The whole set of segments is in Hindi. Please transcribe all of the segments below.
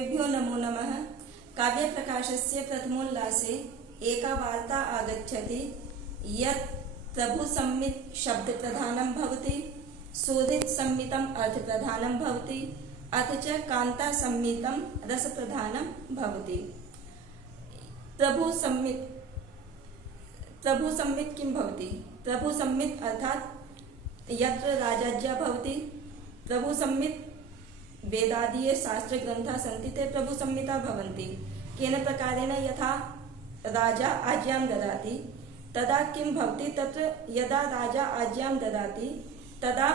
सर्वेभ्यो नमो नमः। काव्यप्रकाशस्य प्रथमोल्लासे एका वार्ता आगच्छति यत् प्रभुसंहित शब्दप्रधानं भवति, शोधितसंहितम् अर्थप्रधानं भवति, अथ च कान्तासंहितं रसप्रधानं भवति। प्रभुसंहित किं भवति? प्रभुसंहित अर्थात् यत्र राजाज्ञा भवति। प्रभुसंहित वेदादीय शास्त्रग्रन्थाः सन्ति ते प्रभुसंहिता भवन्ति। केन प्रकारेण? यथा राजा आज्ञां ददाति तदा किं भवति? तत्र यदा राजा आज्ञां ददाति तदा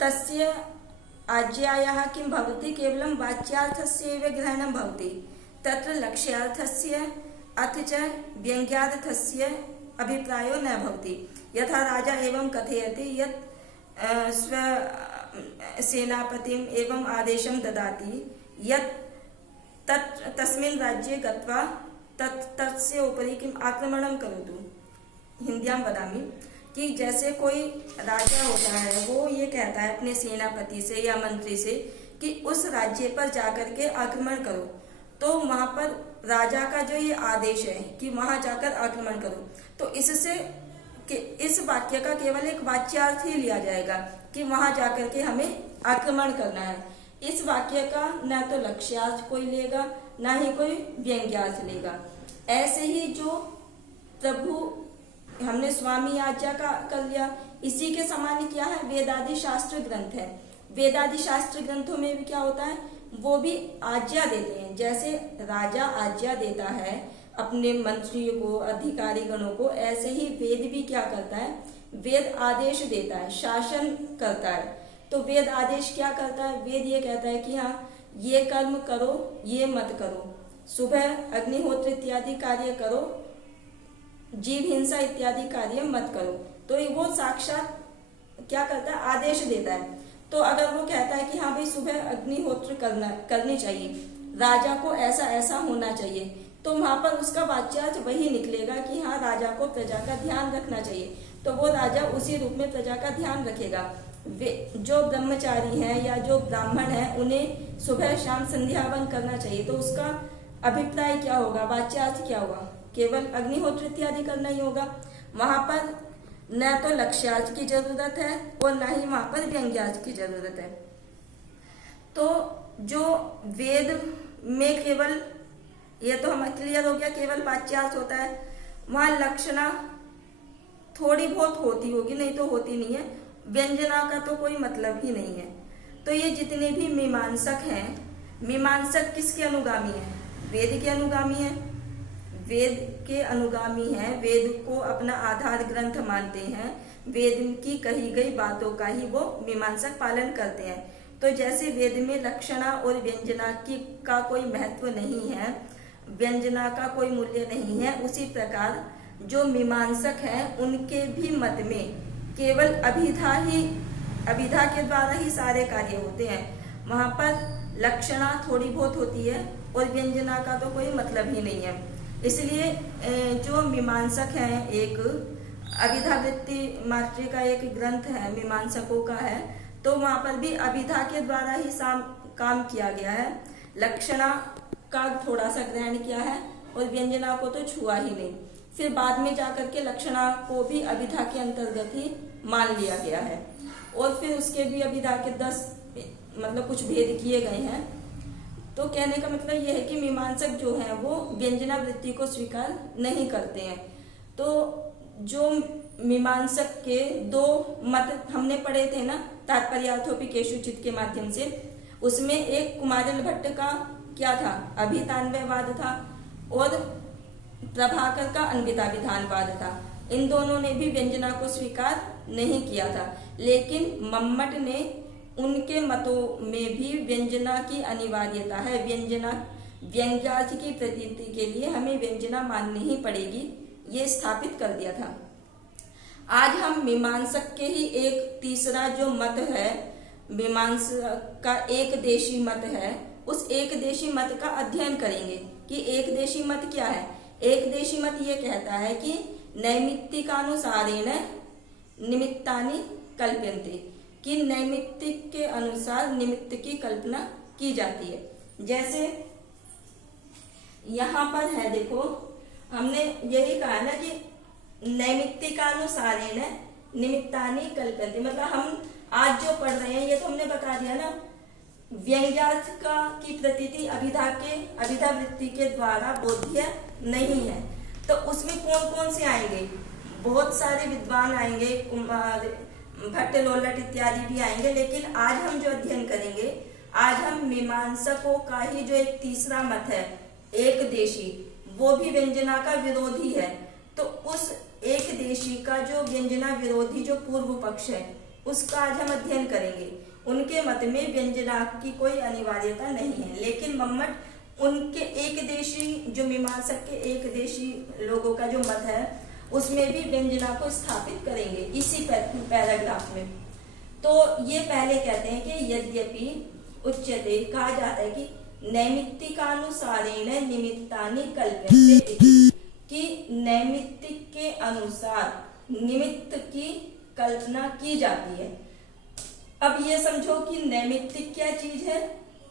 तस्य आज्ञायाः किं भवति? केवलं वाच्यार्थस्य एव ग्रहणं भवति। तत्र लक्ष्यार्थस्य अथ च व्यङ्ग्यार्थस्य अभिप्रायो न भवति। यथा राजा एवं कथयति यत् स्व सेनापतिम् एवं आदेशं ददाति यत् तस्मिन् राज्ये गत्वा तस्य उपरि किम् आक्रमणं करोतु। हिंद्यां वदामि कि जैसे कोई राजा होता है, वो ये कहता है अपने सेनापति से या मंत्री से कि उस राज्य पर जाकर के आक्रमण करो, तो वहां पर राजा का जो ये आदेश है कि वहां जाकर आक्रमण करो, तो इससे कि इस वाक्य का केवल एक वाच्यार्थ ही लिया जाएगा कि वहां जाकर के हमें आक्रमण करना है। इस वाक्य का न तो लक्ष्यार्थ कोई लेगा, ना ही कोई व्यंग्यार्थ लेगा। ऐसे ही जो प्रभु हमने स्वामी आज्ञा का कर लिया, इसी के समान क्या है? वेदादि शास्त्र ग्रंथ है। वेदादि शास्त्र ग्रंथों में भी क्या होता है? वो भी आज्ञा देते हैं। जैसे राजा आज्ञा देता है अपने मंत्रियों को, अधिकारी गणों को, ऐसे ही वेद भी क्या करता है? वेद आदेश देता है, शासन करता है। तो वेद आदेश क्या करता है? वेद ये कहता है कि हाँ, ये कर्म करो, ये मत करो, सुबह अग्निहोत्र इत्यादि कार्य करो, जीव हिंसा इत्यादि कार्य मत करो। तो वो साक्षात क्या करता है? आदेश देता है। तो अगर वो कहता है कि हाँ भाई सुबह अग्निहोत्र करनी चाहिए, राजा को ऐसा ऐसा होना चाहिए, तो वहां पर उसका वाच्यार्थ वही निकलेगा कि हाँ, राजा को प्रजा का ध्यान रखना चाहिए। तो वो राजा उसी रूप में प्रजा का ध्यान रखेगा। जो ब्रह्मचारी हैं या जो ब्राह्मण हैं, उन्हें सुबह शाम संध्यावन करना चाहिए। तो उसका अभिप्राय क्या होगा? वाच्यार्थ क्या होगा? केवल अग्निहोत्र इत्यादि करना ही होगा। वहां पर न तो लक्ष्यार्थ की जरूरत है और न ही वहां पर व्यंग्यार्थ की जरूरत है। तो जो वेद में केवल, ये तो हमें क्लियर हो गया, केवल वाच्यार्थ होता है। वहां लक्षणा थोड़ी बहुत होती होगी, नहीं तो होती नहीं है। व्यंजना का तो कोई मतलब ही नहीं है। तो ये जितने भी मीमांसक हैं, मीमांसक किसके अनुगामी हैं? वेद के अनुगामी हैं। वेद के अनुगामी हैं, वेद को अपना आधार ग्रंथ मानते हैं, वेद की कही गई बातों का ही वो मीमांसक पालन करते हैं। तो जैसे वेद में लक्षणा और व्यंजना का कोई महत्व नहीं है, व्यंजना का कोई मूल्य नहीं है, उसी प्रकार जो मीमांसक हैं उनके भी मत में केवल अभिधा के द्वारा ही सारे कार्य होते हैं। वहां पर लक्षणा थोड़ी बहुत होती है और व्यंजना का तो कोई मतलब ही नहीं है। इसलिए जो मीमांसक हैं, एक अभिधावृत्ति मात्र का एक ग्रंथ है, मीमांसकों का है, तो वहां पर भी अभिधा के द्वारा ही काम किया गया है। लक्षणा का थोड़ा सा ग्रहण किया है और व्यंजना को तो छुआ ही नहीं। फिर बाद में जाकर के लक्षणा को भी अभिधा के अंतर्गत ही मान लिया गया है और फिर उसके भी अभिधा के 10 मतलब कुछ भेद किए गए हैं। तो कहने का मतलब यह है कि मीमांसक जो है वो व्यंजना वृत्ति को स्वीकार नहीं करते हैं। तो जो मीमांसक के 2 मत हमने पढ़े थे ना, तात्पर्यार्थोपि केषुचित् के माध्यम से, उसमें एक कुमारिल भट्ट का क्या था? अभितान्वयवाद था और प्रभाकर का अन्विताभिधानवाद था। इन दोनों ने भी व्यंजना को स्वीकार नहीं किया था, लेकिन मम्मट ने उनके मतों में भी व्यंजना की अनिवार्यता है, व्यंजना व्यंग्यार्थ की प्रतीति के लिए हमें व्यंजना माननी ही पड़ेगी, ये स्थापित कर दिया था। आज हम मीमांसक के ही एक तीसरा जो मत है, मीमांसक का एक देशी मत है, उस एक देशी मत का अध्ययन करेंगे कि एक देशी मत क्या है। एक देशी मत ये कहता है कि नैमित्तिकानुसारेण निमित्तानि कल्प्यन्ते, कि नैमित्तिक के अनुसार निमित्त की कल्पना की जाती है। जैसे यहाँ पर है, देखो हमने यही कहा ना कि नैमित्तिकानुसारेण निमित्तानि कल्पन्ते, मतलब हम आज जो पढ़ रहे हैं ये तो हमने बता दिया ना, व्यंग्यार्थ का की प्रतीति अभिधा वृत्ति के द्वारा बोध्य नहीं है। तो उसमें कौन कौन से आएंगे, बहुत सारे विद्वान आएंगे, भट्ट लोलट इत्यादि भी आएंगे, लेकिन आज हम जो अध्ययन करेंगे, आज हम मीमांसकों का ही जो एक तीसरा मत है एक देशी, वो भी व्यंजना का विरोधी है। तो उस एक देशी का जो व्यंजना विरोधी जो पूर्व पक्ष है उसका आज हम अध्ययन करेंगे। उनके मत में व्यंजना की कोई अनिवार्यता नहीं है, लेकिन मम्मट उनके एक देशी जो मीमांसक के एक देशी लोगों का जो मत है उसमें भी व्यंजना को स्थापित करेंगे इसी पैराग्राफ में। तो ये पहले कहते हैं कि यद्यपि उच्यते, कहा जाता है कि नैमित्तिकानुसारेण निमित्तानि कल्प्यन्ते, कि नैमित्तिक के अनुसार निमित्त की कल्पना की जाती है। अब ये समझो कि नैमित्तिक क्या चीज है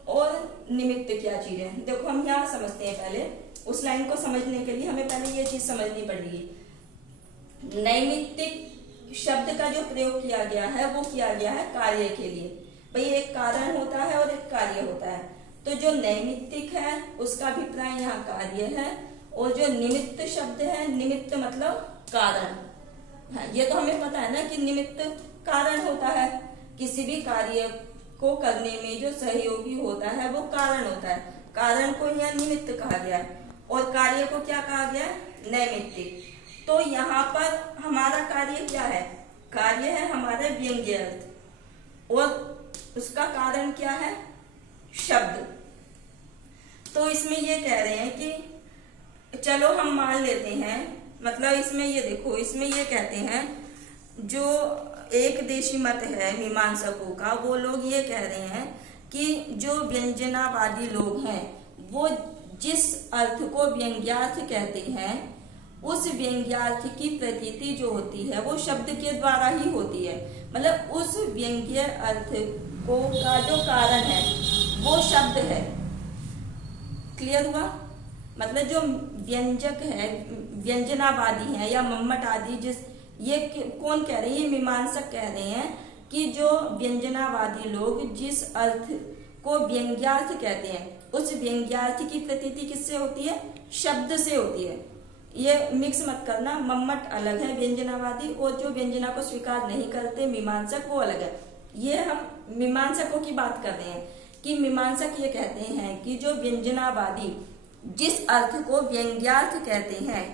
और निमित्त क्या चीज है। देखो हम यहाँ समझते हैं, पहले उस लाइन को समझने के लिए हमें पहले ये चीज समझनी पड़ेगी। नैमित्तिक शब्द का जो प्रयोग किया गया है वो किया गया है कार्य के लिए। भाई एक कारण होता है और एक कार्य होता है, तो जो नैमित्तिक है उसका अभिप्राय यहाँ कार्य है, और जो निमित्त शब्द है, निमित्त मतलब कारण। ये तो हमें पता है ना कि निमित्त कारण होता है, किसी भी कार्य को करने में जो सहयोगी होता है वो कारण होता है। कारण को यहाँ निमित्त कहा गया है और कार्य को क्या कहा गया है, नैमित्तिक। तो यहाँ पर हमारा कार्य क्या है, कार्य है हमारा व्यंग्य अर्थ, और उसका कारण क्या है, शब्द। तो इसमें ये कह रहे हैं कि चलो हम मान लेते हैं, मतलब इसमें ये देखो, इसमें ये कहते हैं जो एक देशी मत है मीमांसकों का, वो लोग ये कह रहे हैं कि जो व्यंजनावादी लोग हैं वो जिस अर्थ को व्यंग्यार्थ कहते हैं उस व्यंग्यार्थ की प्रतीति जो होती है वो शब्द के द्वारा ही होती है। मतलब उस व्यंग्य अर्थ को का जो कारण है वो शब्द है। क्लियर हुआ? मतलब जो व्यंजक है, व्यंजनावादी है या मम्मट आदि, जिस ये कौन कह रहे हैं, ये मीमांसक कह रहे हैं कि जो व्यंजनावादी लोग जिस अर्थ को व्यंग्यार्थ कहते हैं उस व्यंग्यार्थ की प्रतीति किससे होती है, शब्द से होती है। ये मिक्स मत करना, मम्मट अलग है व्यंजनावादी, और जो व्यंजना को स्वीकार नहीं करते मीमांसक वो अलग है। ये हम मीमांसकों की बात कर रहे हैं कि मीमांसक ये कहते हैं कि जो व्यंजनावादी जिस अर्थ को व्यंग्यार्थ कहते हैं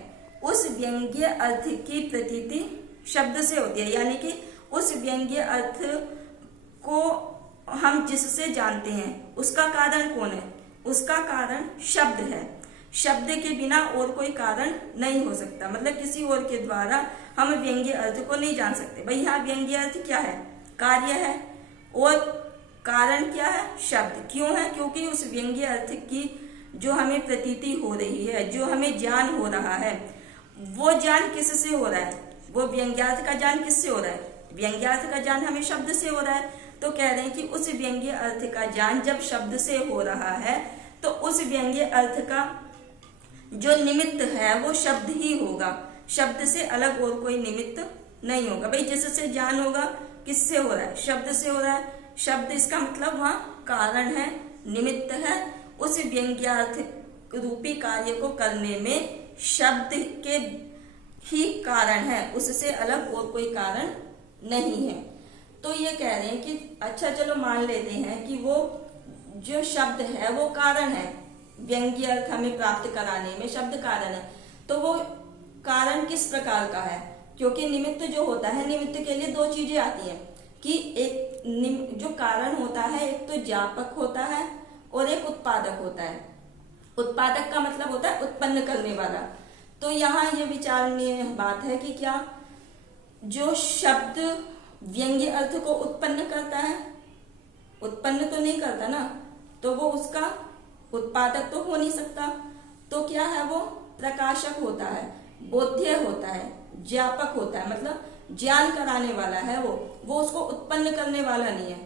उस व्यंग्य अर्थ की प्रतीति शब्द से होती है, यानी कि उस व्यंग्य अर्थ को हम जिससे जानते हैं उसका कारण कौन है, उसका कारण शब्द है। शब्द के बिना और कोई कारण नहीं हो सकता, मतलब किसी और के द्वारा हम व्यंग्य अर्थ को नहीं जान सकते। भाई यहाँ व्यंग्य अर्थ क्या है, कार्य है, और कारण क्या है, शब्द। क्यों है, क्योंकि उस व्यंग्य अर्थ की जो हमें प्रतीति हो रही है, जो हमें ज्ञान हो रहा है, वो ज्ञान किससे हो रहा है, वो व्यंग्यार्थ का ज्ञान किससे हो रहा है, व्यंग्यार्थ का ज्ञान हमें शब्द से हो रहा है। तो कह रहे हैं कि उस व्यंग्य अर्थ का ज्ञान जब शब्द से हो रहा है तो उस व्यंग्य अर्थ का जो निमित्त है वो शब्द ही होगा, शब्द से अलग और कोई निमित्त नहीं होगा। भाई जिससे ज्ञान होगा किससे हो रहा है, शब्द से हो रहा है। शब्द इसका मतलब वहाँ कारण है, निमित्त है। उस व्यंग्यार्थ रूपी कार्य को करने में शब्द के ही कारण है, उससे अलग और कोई कारण नहीं है। तो ये कह रहे हैं कि अच्छा चलो मान लेते हैं कि वो जो शब्द है वो कारण है, व्यंग्य अर्थ हमें प्राप्त कराने में शब्द कारण है। तो वो कारण किस प्रकार का है, क्योंकि निमित्त जो होता है, निमित्त के लिए दो चीजें आती हैं कि एक जो कारण होता है एक तो ज्ञापक होता है और एक उत्पादक होता है। उत्पादक का मतलब होता है उत्पन्न करने वाला। तो यहाँ ये विचारणीय बात है कि क्या जो शब्द व्यंग्य अर्थ को उत्पन्न करता है, उत्पन्न तो नहीं करता ना, तो वो उसका उत्पादक तो हो नहीं सकता। तो क्या है, वो प्रकाशक होता है, बोध्य होता है, ज्ञापक होता है, मतलब ज्ञान कराने वाला है वो उसको उत्पन्न करने वाला नहीं है।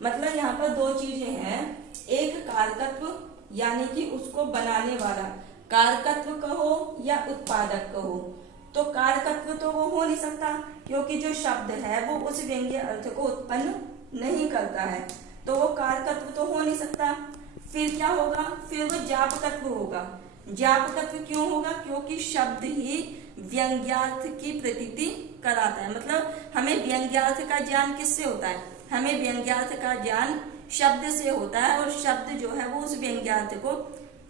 मतलब यहाँ पर दो चीजें हैं, एक कारकत्व यानी कि उसको बनाने वाला, कारकत्व कहो या उत्पादक कहो। तो कारकत्व तो वो हो नहीं सकता क्योंकि जो शब्द है वो उस व्यंग्य अर्थ को उत्पन्न नहीं करता है, तो वो कारकत्व तो हो नहीं सकता। फिर क्या होगा, फिर वो ज्ञापकत्व होगा। ज्ञापकत्व क्यों होगा, क्योंकि शब्द ही व्यंग्यार्थ की प्रतीति कराता है। मतलब हमें व्यंग्यार्थ का ज्ञान किससे होता है, हमें व्यंग्यार्थ का ज्ञान शब्द से होता है, और शब्द जो है वो उस व्यंग्यार्थ को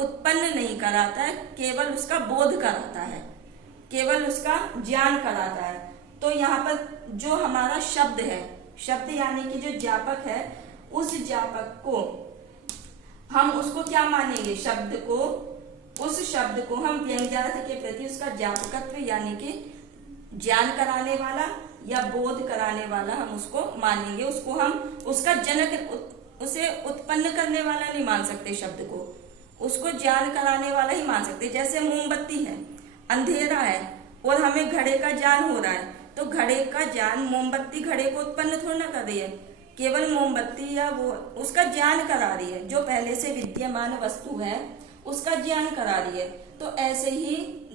उत्पन्न नहीं कराता है, केवल उसका बोध कराता है, केवल उसका ज्ञान कराता है। तो यहाँ पर जो हमारा शब्द है, शब्द यानी कि जो ज्ञापक है, उस ज्ञापक को हम उसको क्या मानेंगे, शब्द को, उस शब्द को हम व्यंग्यार्थ के प्रति उसका ज्ञापकत्व यानी कि ज्ञान कराने वाला या बोध कराने वाला हम उसको मानेंगे। उसको हम उसका जनक, उसे उत्पन्न करने वाला नहीं मान सकते शब्द को, उसको ज्ञान कराने वाला ही मान सकते। जैसे मोमबत्ती है, अंधेरा है और हमें घड़े का ज्ञान हो रहा है, तो घड़े का ज्ञान, मोमबत्ती घड़े को उत्पन्न थोड़ा ना कर रही है, केवल मोमबत्ती या वो उसका ज्ञान करा रही है, जो पहले से विद्यमान वस्तु है उसका ज्ञान करा रही है। तो ऐसे ही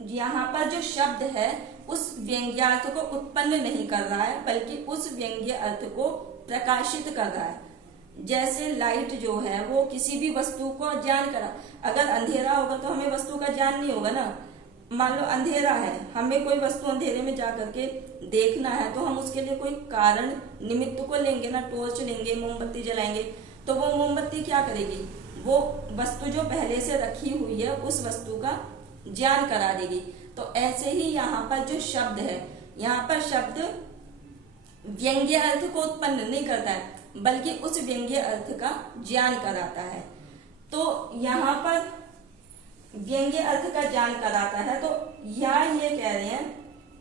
यहाँ पर जो शब्द है उस व्यंग्यार्थ को उत्पन्न नहीं कर रहा है, बल्कि उस व्यंग्य अर्थ को प्रकाशित कर रहा है। जैसे लाइट जो है वो किसी भी वस्तु को ज्ञान करा, अगर अंधेरा होगा तो हमें वस्तु का ज्ञान नहीं होगा ना। मान लो अंधेरा है, हमें कोई वस्तु अंधेरे में जा करके देखना है, तो हम उसके लिए कोई कारण निमित्त को लेंगे ना, टॉर्च लेंगे, मोमबत्ती जलाएंगे, तो वो मोमबत्ती क्या करेगी, वो वस्तु जो पहले से रखी हुई है उस वस्तु का ज्ञान करा देगी। तो ऐसे ही यहाँ पर जो शब्द है, यहाँ पर शब्द व्यंग्य अर्थ को उत्पन्न नहीं करता है, बल्कि उस व्यंग्य अर्थ का ज्ञान कराता है। तो यहाँ पर व्यंग्य अर्थ का ज्ञान कराता है। तो यहाँ ये कह रहे हैं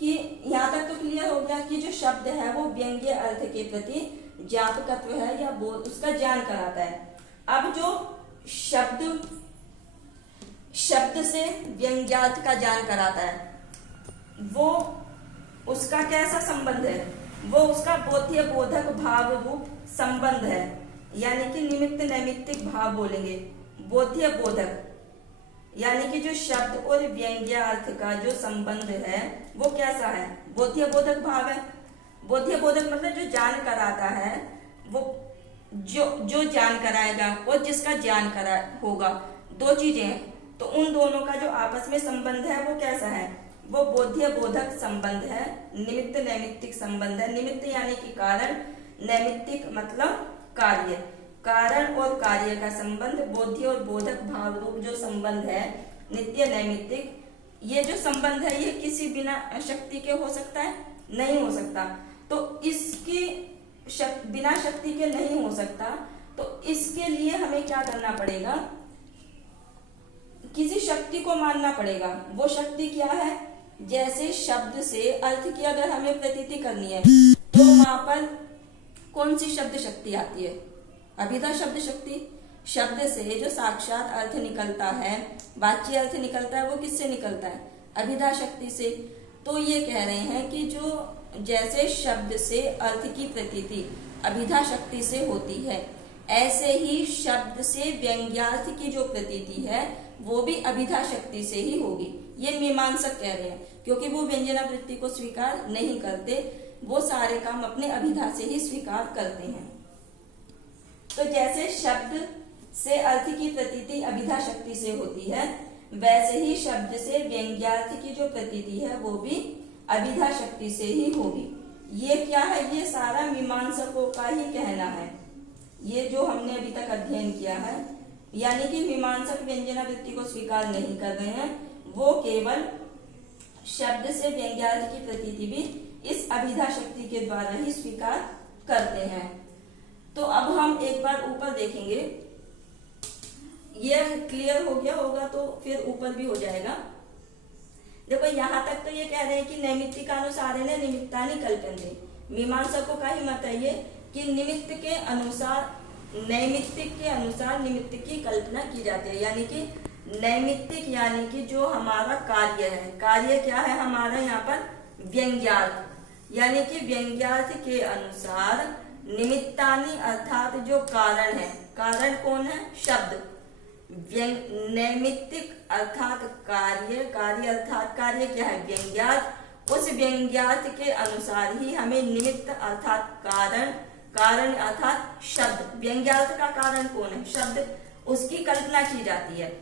कि यहाँ तक तो क्लियर हो गया कि जो शब्द है वो व्यंग्य अर्थ के प्रति ज्ञापकत्व है या बोध, उसका ज्ञान कराता है। अब जो शब्द से व्यंग्यार्थ का ज्ञान कराता है, वो उसका कैसा संबंध है, वो उसका बोध्य बोधक भाव रूप संबंध है, यानी कि निमित्त नैमित्तिक भाव बोलेंगे। बोध्य बोधक यानी कि जो शब्द और व्यंग्यार्थ का जो संबंध है वो कैसा है, बोध्य बोधक भाव है। बोध्य बोधक मतलब जो ज्ञान कराता है, वो जो ज्ञान कराएगा और जिसका ज्ञान करा होगा, दो चीजें हैं, तो उन दोनों का जो आपस में संबंध है वो कैसा है, वो बोध्य बोधक संबंध है, निमित्त नैमित्तिक संबंध है। निमित्त यानी कि कारण, नैमित्तिक मतलब कार्य, कारण और कार्य का संबंध, बोध्य और बोधक भाव रूप जो संबंध है, नित्य नैमित्तिक, ये जो संबंध है ये किसी बिना शक्ति के हो सकता है, नहीं हो सकता। तो इसकी बिना शक्ति के नहीं हो सकता, तो इसके लिए हमें क्या करना पड़ेगा, किसी शक्ति को मानना पड़ेगा। वो शक्ति क्या है, जैसे शब्द से अर्थ की अगर हमें प्रतीति करनी है तो वहां पर कौन सी शब्द शक्ति आती है, अभिधा शब्द शक्ति। शब्द से जो साक्षात अर्थ निकलता है, वाच्य अर्थ निकलता है, वो किससे निकलता है, अभिधा शक्ति से। तो ये कह रहे हैं कि जो जैसे शब्द से अर्थ की प्रतीति अभिधा शक्ति से होती है, ऐसे ही शब्द से व्यंग्यार्थ की जो प्रतीति है वो भी अभिधा शक्ति से ही होगी। ये मीमांसक कह रहे हैं, क्योंकि वो व्यंजनावृत्ति को स्वीकार नहीं करते, वो सारे काम अपने अभिधा से ही स्वीकार करते हैं। तो जैसे शब्द से अर्थ की प्रतीति अभिधा शक्ति से होती है, वैसे ही शब्द से व्यंग्यार्थ की जो प्रतीति है वो भी अभिधा शक्ति से ही होगी। ये क्या है, ये सारा मीमांसकों का ही कहना है, ये जो हमने अभी तक अध्ययन किया है। यानी कि मीमांसक व्यंजनावृत्ति को स्वीकार नहीं कर रहे हैं, वो केवल शब्द से व्यंग्यार्थ की प्रतीति भी इस अभिधा शक्ति के द्वारा ही स्वीकार करते हैं। तो अब हम एक बार ऊपर देखेंगे, ये क्लियर हो गया होगा तो फिर ऊपर भी हो जाएगा। देखो यहाँ तक तो ये कह रहे हैं कि नैमित्तिकानुसारेण निमित्तानि कल्प्यन्ते। मीमांसकों का ही मत है ये कि निमित्त के अनुसार, नैमित्तिक के अनुसार निमित्त की कल्पना की जाती है। यानी कि नैमित्तिक यानी कि जो हमारा कार्य है, कार्य क्या है हमारा यहाँ पर व्यंग्यार्थ, यानी कि व्यंग्यार्थ के अनुसार निमित्तानि अर्थात जो कारण है, कारण कौन है, शब्द, नैमित्तिक अर्थात कार्य, कार्य अर्थात कार्य क्या है, व्यंग्यार्थ, उस व्यंग्यार्थ के अनुसार ही हमें निमित्त अर्थात कारण, कारण अर्थात शब्द, व्यंग्यार्थ का कारण कौन है, शब्द, उसकी कल्पना की जाती है।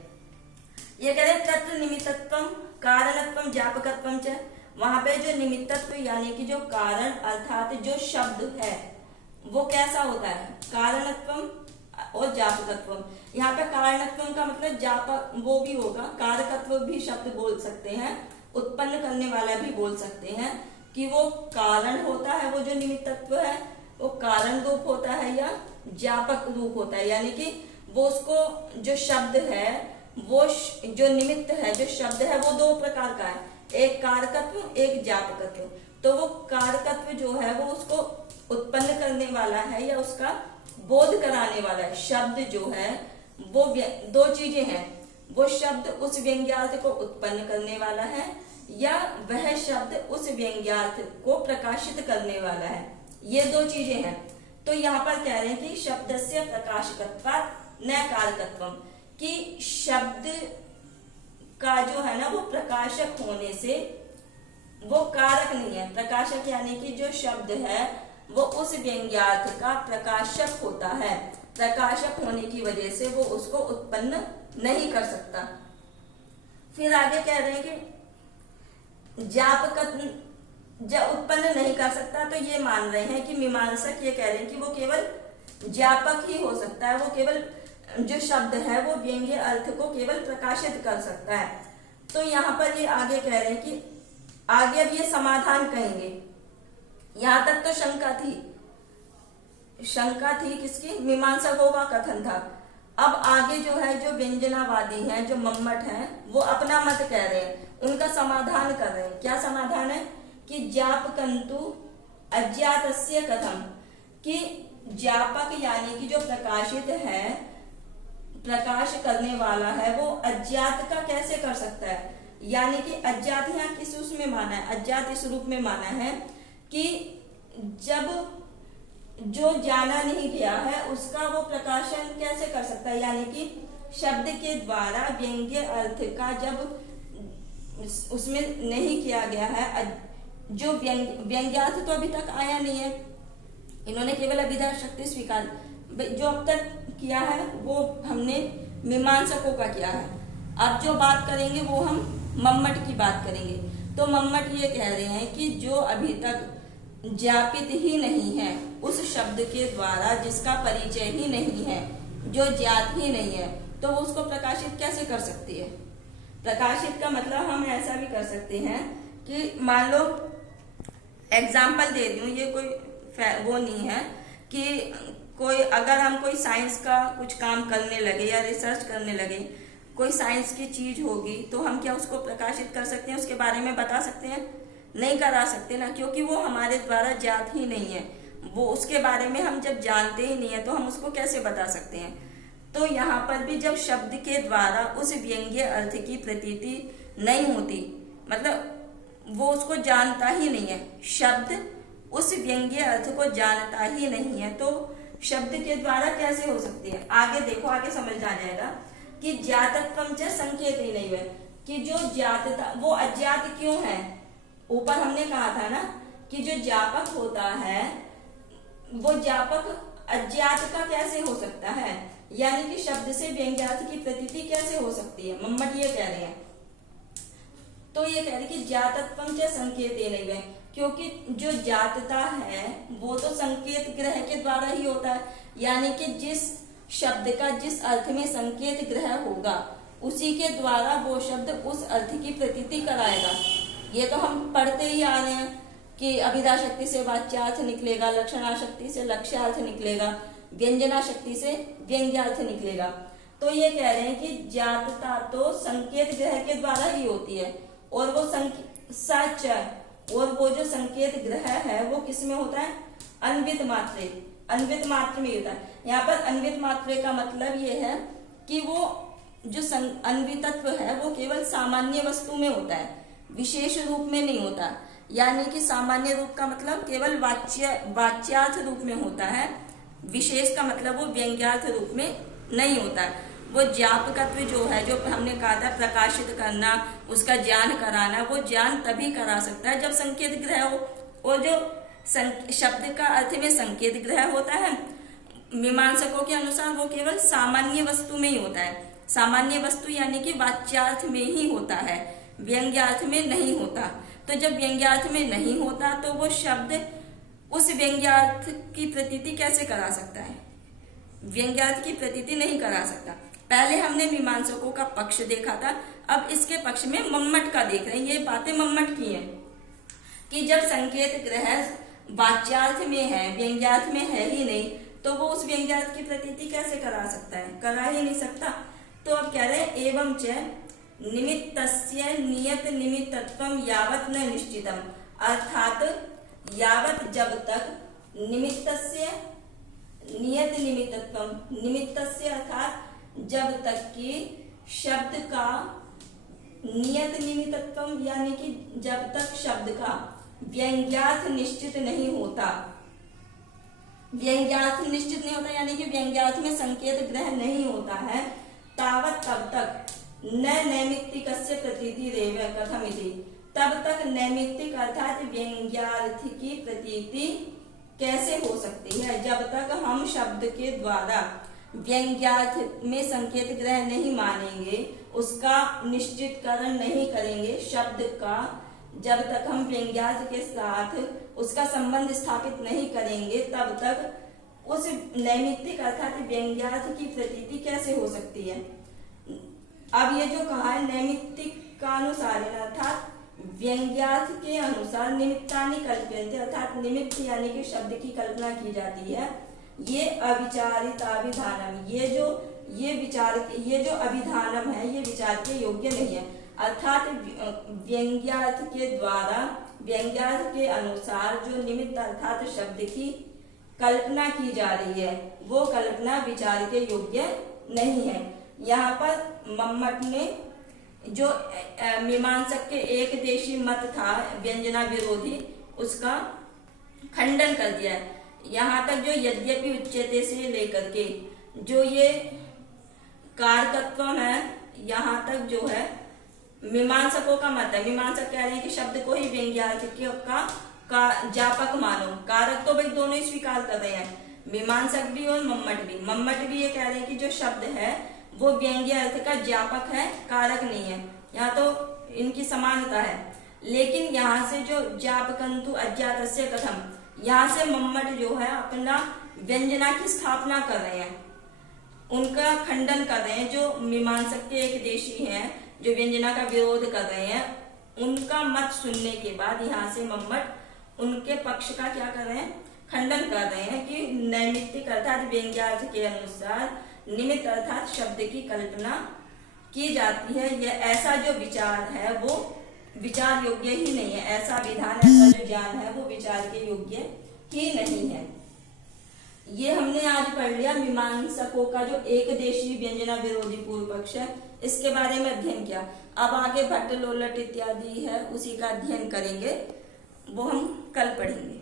ये कह रहे तत्र निमित्तत्वम कारणत्वम ज्ञापकत्वम च, वहां पे जो निमित्तत्व यानी कि जो कारण अर्थात जो शब्द है वो कैसा होता है, कारणत्वम और ज्ञापकत्वम। यहाँ पे कारणत्वम का मतलब ज्ञापक वो भी होगा, कारकत्व भी शब्द बोल सकते हैं, उत्पन्न करने वाला भी बोल सकते हैं कि वो कारण होता है, वो जो निमित्तत्व है वो कारण रूप होता है या ज्ञापक रूप होता है, यानी कि वो उसको जो शब्द है वो जो निमित्त है, जो शब्द है वो दो प्रकार का है, एक कारकत्व एक ज्ञापकत्व। तो वो कारकत्व जो है वो उसको उत्पन्न करने वाला है या उसका बोध कराने वाला है। शब्द जो है वो दो चीजें हैं, वो शब्द उस व्यंग्यार्थ को उत्पन्न करने वाला है या वह शब्द उस व्यंग्यार्थ को प्रकाशित करने वाला है, ये दो चीजें हैं। तो यहाँ पर कह रहे हैं कि शब्दस्य प्रकाशकत्वात् न कारकत्वम, कि शब्द का जो है ना वो प्रकाशक होने से वो कारक नहीं है। प्रकाशक यानी कि जो शब्द है वो उस व्यंग्यार्थ का प्रकाशक होता है, प्रकाशक होने की वजह से वो उसको उत्पन्न नहीं कर सकता। फिर आगे कह रहे हैं कि ज्ञापक जब उत्पन्न नहीं कर सकता, तो ये मान रहे हैं कि मीमांसक ये कह रहे हैं कि वो केवल ज्ञापक ही हो सकता है, वो केवल जो शब्द है वो व्यंग्य अर्थ को केवल प्रकाशित कर सकता है। तो यहाँ पर ये आगे कह रहे हैं कि आगे अब ये समाधान कहेंगे। यहां तक तो शंका थी किसकी, मीमांसकों का कथन था। अब आगे जो है जो व्यंजनावादी हैं, जो मम्मट हैं, वो अपना मत कह रहे हैं, उनका समाधान कर रहे हैं। क्या समाधान है कि ज्ञापकंतु अज्ञातस्य कथम, कि ज्ञापक यानी कि जो प्रकाशित है, प्रकाश करने वाला है, वो अज्ञात का कैसे कर सकता है। यानी कि अज्ञात यहाँ किस उसमें माना है, अज्ञात इस रूप में माना है कि जब जो जाना नहीं गया है उसका वो प्रकाशन कैसे कर सकता है, यानी कि शब्द के द्वारा व्यंग्य अर्थ का जब उसमें नहीं किया गया है, जो व्यंग्यार्थ तो अभी तक आया नहीं है, इन्होंने केवल अभिधा शक्ति स्वीकार, जो अब तक किया है वो हमने मीमांसकों का किया है। अब जो बात करेंगे वो हम मम्मट की बात करेंगे। तो मम्मट ये कह रहे हैं कि जो अभी तक ज्ञापित ही नहीं है, उस शब्द के द्वारा जिसका परिचय ही नहीं है, जो ज्ञात ही नहीं है, तो वो उसको प्रकाशित कैसे कर सकती है। प्रकाशित का मतलब हम ऐसा भी कर सकते हैं कि मान लो एग्जाम्पल दे रही हूँ, ये कोई वो नहीं है कि कोई अगर हम कोई साइंस का कुछ काम करने लगे या रिसर्च करने लगे, कोई साइंस की चीज होगी, तो हम क्या उसको प्रकाशित कर सकते हैं, उसके बारे में बता सकते हैं, नहीं करा सकते ना, क्योंकि वो हमारे द्वारा ज्ञात ही नहीं है। वो उसके बारे में हम जब जानते ही नहीं है तो हम उसको कैसे बता सकते हैं। तो यहाँ पर भी जब शब्द के द्वारा उस व्यंग्य अर्थ की प्रतीति नहीं होती, मतलब वो उसको जानता ही नहीं है, शब्द उस व्यंग्य अर्थ को जानता ही नहीं है, तो शब्द के द्वारा कैसे हो सकती है। आगे देखो, आगे समझ आ जाएगा कि ज्ञातत्वम च संकेत ही नहीं है, कि जो ज्ञातता वो अज्ञात क्यों है। ऊपर हमने कहा था ना कि जो ज्ञापक होता है वो ज्ञापक अज्ञात का कैसे हो सकता है, यानी कि शब्द से व्यंग्यार्थ की प्रतीति कैसे हो सकती है, मम्मट ये कह रहे हैं। तो ये कह रहे कि ज्ञातत्वम च संकेत ही नहीं है, क्योंकि जो ज्ञातता है वो तो संकेत ग्रह के द्वारा ही होता है, यानी कि जिस शब्द का जिस अर्थ में संकेत ग्रह होगा उसी के द्वारा वो शब्द उस अर्थ की प्रतीति कराएगा। ये तो हम पढ़ते ही आ रहे हैं कि अभिधा शक्ति से वाच्यार्थ निकलेगा, लक्षणा शक्ति से लक्ष्यार्थ निकलेगा, व्यंजना शक्ति से व्यंग्यार्थ निकलेगा। तो ये कह रहे हैं कि ज्ञातता तो संकेत ग्रह के द्वारा ही होती है, और वो सच है, और वो जो संकेत ग्रह है वो किसमें होता है, अन्वित मात्रे, अन्वित मात्र में होता है। यहाँ पर अन्वित मात्रे का मतलब ये है कि वो जो अन्वितत्व है वो केवल सामान्य वस्तु में होता है, विशेष रूप में नहीं होता। यानी कि सामान्य रूप का मतलब केवल वाच्यार्थ रूप में होता है, विशेष का मतलब वो व्यंग्यार्थ रूप में नहीं होता है। वो ज्ञापकत्व जो है, जो हमने कहा था प्रकाशित करना, उसका ज्ञान कराना, वो ज्ञान तभी करा सकता है जब संकेत ग्रह हो। और जो शब्द का अर्थ में संकेत ग्रह होता है, मीमांसकों के अनुसार वो केवल सामान्य वस्तु में ही होता है। सामान्य वस्तु यानी कि वाच्यार्थ में ही होता है, व्यंग्यार्थ में नहीं होता। तो जब व्यंग्यार्थ में नहीं होता तो वो शब्द उस व्यंग्यार्थ की प्रतीति कैसे करा सकता है? व्यंग्यार्थ की प्रतीति नहीं करा सकता। पहले हमने मीमांसकों का पक्ष देखा था, अब इसके पक्ष में मम्मट का देख रहे हैं। ये बातें मम्मट की हैं कि जब संकेत ग्रह वाच्यार्थ में है, व्यंग्यार्थ में है ही नहीं, तो वो उस व्यंग्यार्थ की प्रतीति कैसे करा सकता है? करा ही नहीं सकता। तो अब कह रहे हैं एवं च निमित्तस्य नियत निमित्तत्वं यावत् न निश्चितम्, अर्थात यावत जब तक निमित्तस्य नियत निमित्तत्वं, निमित्तस्य अर्थात जब तक कि शब्द का नियत निमित्तत्वं यानी कि जब तक शब्द का व्यंग्यार्थ निश्चित नहीं होता, व्यंग्यार्थ निश्चित नहीं होता यानी कि व्यंग्यार्थ में संकेत ग्रह नहीं होता है, तावत तब तक न नैमित्तिकस्य प्रतीतिरेव कथमिति, तब तक नैमित्तिक अर्थात व्यंग्यार्थ की प्रतीति कैसे हो सकती है? जब तक हम शब्द के द्वारा व्यंग्यार्थ में संकेत ग्रह नहीं मानेंगे, उसका निश्चितकरण नहीं करेंगे शब्द का, जब तक हम व्यंग्यार्थ के साथ उसका संबंध स्थापित नहीं करेंगे, तब तक उस नैमित्तिक अर्थात व्यंग्यार्थ की प्रतीति कैसे हो सकती है? अब ये जो कहा है नैमित्तिक का अनुसार अर्थात व्यंग्यार्थ के अनुसार निमित्तानि कल्प्यन्ते, अर्थात निमित्त यानी कि शब्द की कल्पना की जाती है। ये अविचारित अभिधानम, ये जो अभिधानम है ये विचार के योग्य नहीं है। अर्थात व्यंग्यार्थ के द्वारा, व्यंग्यार्थ के अनुसार जो निमित्त अर्थात शब्द की कल्पना की जा रही है, वो कल्पना विचार के योग्य नहीं है। यहाँ पर मम्मट ने जो मीमांसक के एक देशी मत था व्यंजना विरोधी, उसका खंडन कर दिया है। यहाँ तक जो यद्यपि उच्यते से लेकर के जो ये कारकत्व है, यहाँ तक जो है मीमांसकों का मत है। मीमांसक कह रहे हैं कि शब्द को ही व्यंग्यार्थ का जापक मानो, कारक तो भाई दोनों ही स्वीकार कर रहे हैं, मीमांसक भी और मम्मट भी। मम्मट भी ये कह रहे हैं कि जो शब्द है वो व्यंग्य अर्थ का ज्ञापक है, कारक नहीं है। यहाँ तो इनकी समानता है, लेकिन यहाँ से जो ज्ञापकंतु अज्ञातस्य कथम, यहाँ से मम्मट जो है अपना व्यंजना की स्थापना कर रहे हैं, उनका खंडन कर रहे हैं। जो मीमांसक के एक देशी हैं जो व्यंजना का विरोध कर रहे हैं, उनका मत सुनने के बाद यहाँ से मम्मट उनके पक्ष का क्या कर रहे हैं? खंडन कर रहे हैं कि नैमित्तिक अर्थात व्यंग्यार्थ के अनुसार निमित्त अर्थात शब्द की कल्पना की जाती है। यह ऐसा जो विचार है वो विचार योग्य ही नहीं है, ऐसा विधान, ऐसा जो ज्ञान है वो विचार के योग्य ही नहीं है। ये हमने आज पढ़ लिया मीमांसकों का जो एक देशी व्यंजना विरोधी पूर्व पक्ष है, इसके बारे में अध्ययन किया। अब आगे भट्ट लोलट इत्यादि है, उसी का अध्ययन करेंगे, वो हम कल पढ़ेंगे।